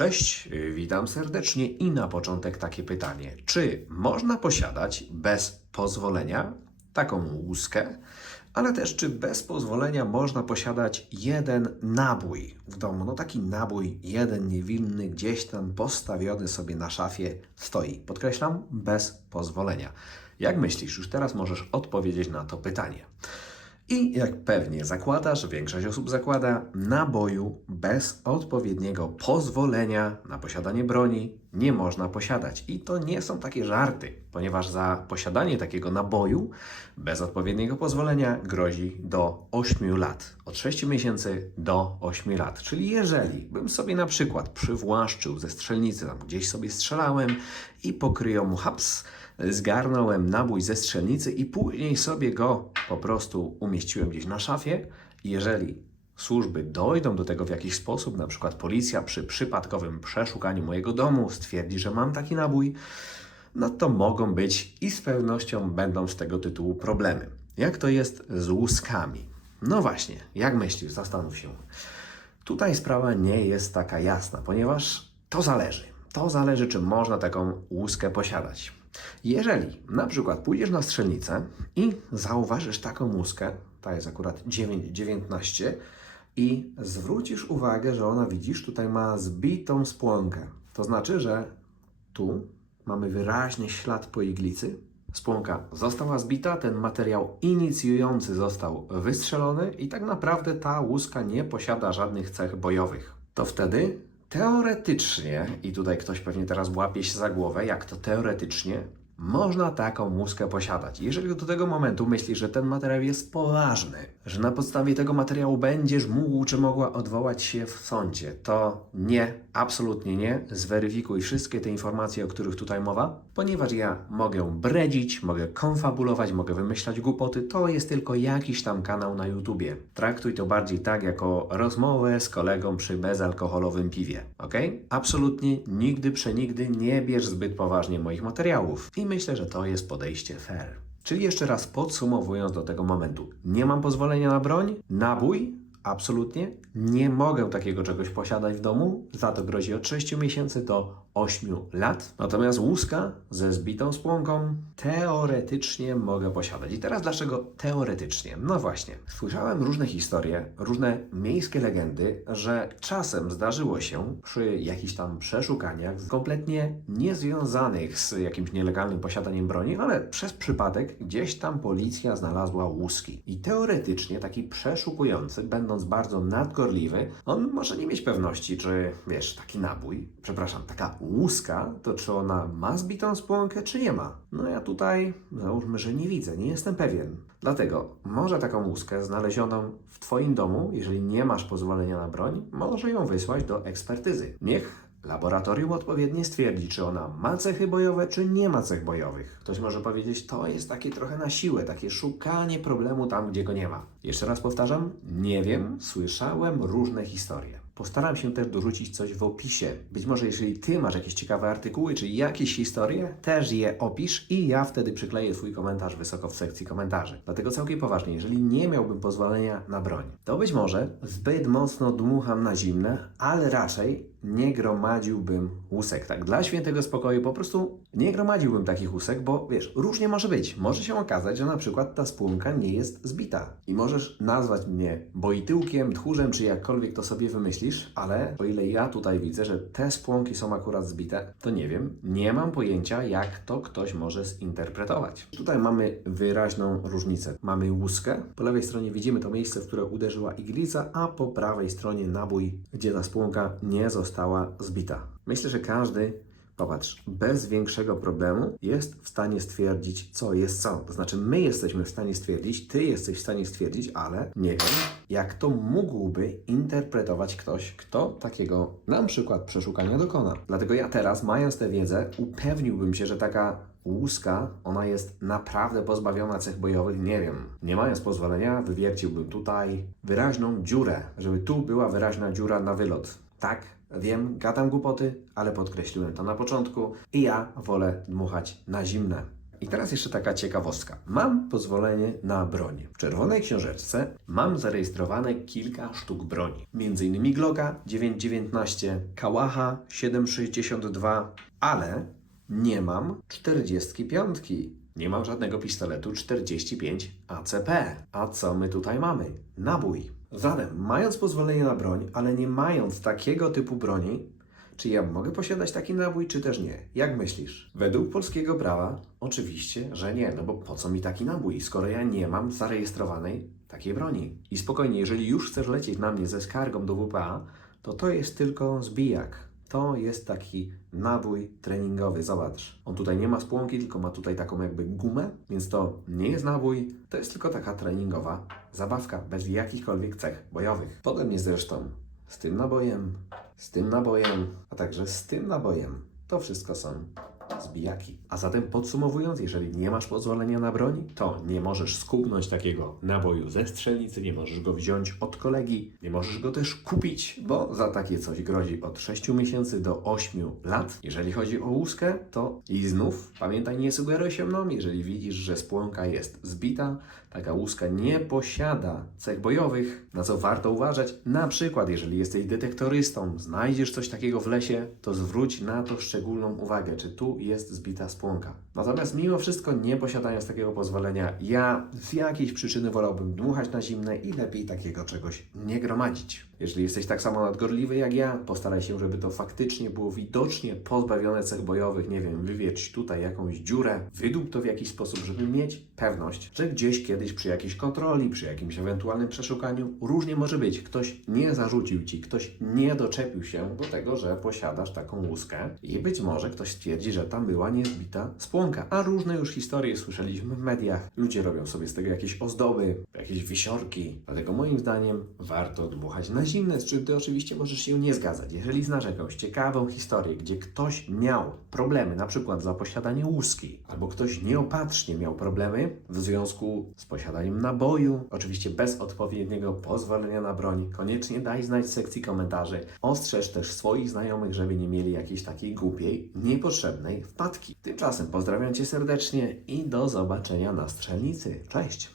Cześć, witam serdecznie i na początek takie pytanie. Czy można posiadać bez pozwolenia taką łuskę, ale też czy bez pozwolenia można posiadać jeden nabój w domu? No taki nabój, jeden niewinny, gdzieś tam postawiony sobie na szafie stoi. Podkreślam, bez pozwolenia. Jak myślisz, już teraz możesz odpowiedzieć na to pytanie. I jak pewnie zakładasz, większość osób zakłada, naboju bez odpowiedniego pozwolenia na posiadanie broni nie można posiadać. I to nie są takie żarty, ponieważ za posiadanie takiego naboju bez odpowiedniego pozwolenia grozi do 8 lat. Od 6 miesięcy do 8 lat. Czyli jeżeli bym sobie na przykład przywłaszczył ze strzelnicy, tam gdzieś sobie strzelałem i pokryją haps, zgarnąłem nabój ze strzelnicy i później sobie go po prostu umieściłem gdzieś na szafie. Jeżeli służby dojdą do tego w jakiś sposób, na przykład policja przy przypadkowym przeszukaniu mojego domu stwierdzi, że mam taki nabój, no to mogą być i z pewnością będą z tego tytułu problemy. Jak to jest z łuskami? No właśnie, jak myślisz? Zastanów się. Tutaj sprawa nie jest taka jasna, ponieważ to zależy. To zależy, czy można taką łuskę posiadać. Jeżeli na przykład pójdziesz na strzelnicę i zauważysz taką łuskę, ta jest akurat 9,19 i zwrócisz uwagę, że ona, widzisz, tutaj ma zbitą spłonkę. To znaczy, że tu mamy wyraźny ślad po iglicy. Spłonka została zbita, ten materiał inicjujący został wystrzelony i tak naprawdę ta łuska nie posiada żadnych cech bojowych. To wtedy teoretycznie, i tutaj ktoś pewnie teraz łapie się za głowę, jak to teoretycznie, można taką łuskę posiadać. Jeżeli do tego momentu myślisz, że ten materiał jest poważny, że na podstawie tego materiału będziesz mógł czy mogła odwołać się w sądzie, to nie, absolutnie nie. Zweryfikuj wszystkie te informacje, o których tutaj mowa, ponieważ ja mogę bredzić, mogę konfabulować, mogę wymyślać głupoty. To jest tylko jakiś tam kanał na YouTubie. Traktuj to bardziej tak, jako rozmowę z kolegą przy bezalkoholowym piwie, ok? Absolutnie nigdy, przenigdy nie bierz zbyt poważnie moich materiałów. I myślę, że to jest podejście fair. Czyli jeszcze raz podsumowując do tego momentu, nie mam pozwolenia na broń, nabój, absolutnie, nie mogę takiego czegoś posiadać w domu, za to grozi od 6 miesięcy do 8 lat. Natomiast łuska ze zbitą spłonką teoretycznie mogę posiadać. I teraz dlaczego teoretycznie? No właśnie, słyszałem różne historie, różne miejskie legendy, że czasem zdarzyło się przy jakichś tam przeszukaniach kompletnie niezwiązanych z jakimś nielegalnym posiadaniem broni, ale przez przypadek gdzieś tam policja znalazła łuski. I teoretycznie taki przeszukujący, będąc bardzo nadgorliwy, on może nie mieć pewności, czy wiesz, taki nabój, przepraszam, taka łuska, to czy ona ma zbitą spłonkę, czy nie ma. No ja tutaj załóżmy, że nie widzę, nie jestem pewien. Dlatego może taką łuskę znalezioną w Twoim domu, jeżeli nie masz pozwolenia na broń, może ją wysłać do ekspertyzy. Niech Laboratorium odpowiednie stwierdzi, czy ona ma cechy bojowe, czy nie ma cech bojowych. Ktoś może powiedzieć, to jest takie trochę na siłę, takie szukanie problemu tam, gdzie go nie ma. Jeszcze raz powtarzam, nie wiem, słyszałem różne historie. Postaram się też dorzucić coś w opisie. Być może jeżeli Ty masz jakieś ciekawe artykuły, czy jakieś historie, też je opisz i ja wtedy przykleję Twój komentarz wysoko w sekcji komentarzy. Dlatego całkiem poważnie, jeżeli nie miałbym pozwolenia na broń, to być może zbyt mocno dmucham na zimne, ale raczej nie gromadziłbym łusek. Tak, dla świętego spokoju po prostu nie gromadziłbym takich łusek, bo wiesz, różnie może być. Może się okazać, że na przykład ta spłonka nie jest zbita. I możesz nazwać mnie boityłkiem, tchórzem, czy jakkolwiek to sobie wymyślisz, ale o ile ja tutaj widzę, że te spłonki są akurat zbite, to nie wiem, nie mam pojęcia, jak to ktoś może zinterpretować. Tutaj mamy wyraźną różnicę. Mamy łuskę, po lewej stronie widzimy to miejsce, w które uderzyła iglica, a po prawej stronie nabój, gdzie ta spłonka nie została zbita. Myślę, że każdy Popatrz, bez większego problemu jest w stanie stwierdzić, co jest co. To znaczy, my jesteśmy w stanie stwierdzić, ty jesteś w stanie stwierdzić, ale nie wiem, jak to mógłby interpretować ktoś, kto takiego na przykład przeszukania dokona. Dlatego ja teraz, mając tę wiedzę, upewniłbym się, że taka łuska, ona jest naprawdę pozbawiona cech bojowych, nie wiem. Nie mając pozwolenia, wywierciłbym tutaj wyraźną dziurę, żeby tu była wyraźna dziura na wylot. Tak, wiem, gadam głupoty, ale podkreśliłem to na początku i ja wolę dmuchać na zimne. I teraz jeszcze taka ciekawostka. Mam pozwolenie na broń. W czerwonej książeczce mam zarejestrowane kilka sztuk broni. Między innymi Glocka 919, Kałacha 762, ale nie mam 45. Nie mam żadnego pistoletu 45 ACP. A co my tutaj mamy? Nabój. Zatem, mając pozwolenie na broń, ale nie mając takiego typu broni, czy ja mogę posiadać taki nabój, czy też nie? Jak myślisz? Według polskiego prawa oczywiście, że nie, no bo po co mi taki nabój, skoro ja nie mam zarejestrowanej takiej broni. I spokojnie, jeżeli już chcesz lecieć na mnie ze skargą do WPA, to to jest tylko zbijak. To jest taki nabój treningowy, zobacz. On tutaj nie ma spłonki, tylko ma tutaj taką jakby gumę, więc to nie jest nabój, to jest tylko taka treningowa zabawka, bez jakichkolwiek cech bojowych. Podobnie zresztą z tym nabojem, z tym nabojem, a także z tym nabojem. To wszystko są zbijaki. A zatem podsumowując, jeżeli nie masz pozwolenia na broń, to nie możesz skupnąć takiego naboju ze strzelnicy, nie możesz go wziąć od kolegi, nie możesz go też kupić, bo za takie coś grozi od 6 miesięcy do 8 lat. Jeżeli chodzi o łuskę, to i znów pamiętaj, nie sugeruj się mną, jeżeli widzisz, że spłonka jest zbita, taka łuska nie posiada cech bojowych, na co warto uważać. Na przykład, jeżeli jesteś detektorystą, znajdziesz coś takiego w lesie, to zwróć na to szczególną uwagę, czy tu jest zbita spłonka. Natomiast mimo wszystko, nie posiadając takiego pozwolenia, ja z jakiejś przyczyny wolałbym dmuchać na zimne i lepiej takiego czegoś nie gromadzić. Jeżeli jesteś tak samo nadgorliwy jak ja, postaraj się, żeby to faktycznie było widocznie pozbawione cech bojowych. Nie wiem, wywieć tutaj jakąś dziurę, wydób to w jakiś sposób, żeby mieć pewność, że gdzieś kiedyś przy jakiejś kontroli, przy jakimś ewentualnym przeszukaniu, różnie może być. Ktoś nie zarzucił ci, ktoś nie doczepił się do tego, że posiadasz taką łuskę i być może ktoś stwierdzi, że tam była niezbita spłonka. A różne już historie słyszeliśmy w mediach. Ludzie robią sobie z tego jakieś ozdoby, jakieś wisiorki. Dlatego moim zdaniem warto dmuchać na zimne, z czym ty oczywiście możesz się nie zgadzać. Jeżeli znasz jakąś ciekawą historię, gdzie ktoś miał problemy, na przykład za posiadanie łuski, albo ktoś nieopatrznie miał problemy w związku z posiadaniem naboju, oczywiście bez odpowiedniego pozwolenia na broń, koniecznie daj znać w sekcji komentarzy. Ostrzeż też swoich znajomych, żeby nie mieli jakiejś takiej głupiej, niepotrzebnej wpadki. Tymczasem pozdrawiam Cię serdecznie i do zobaczenia na strzelnicy. Cześć!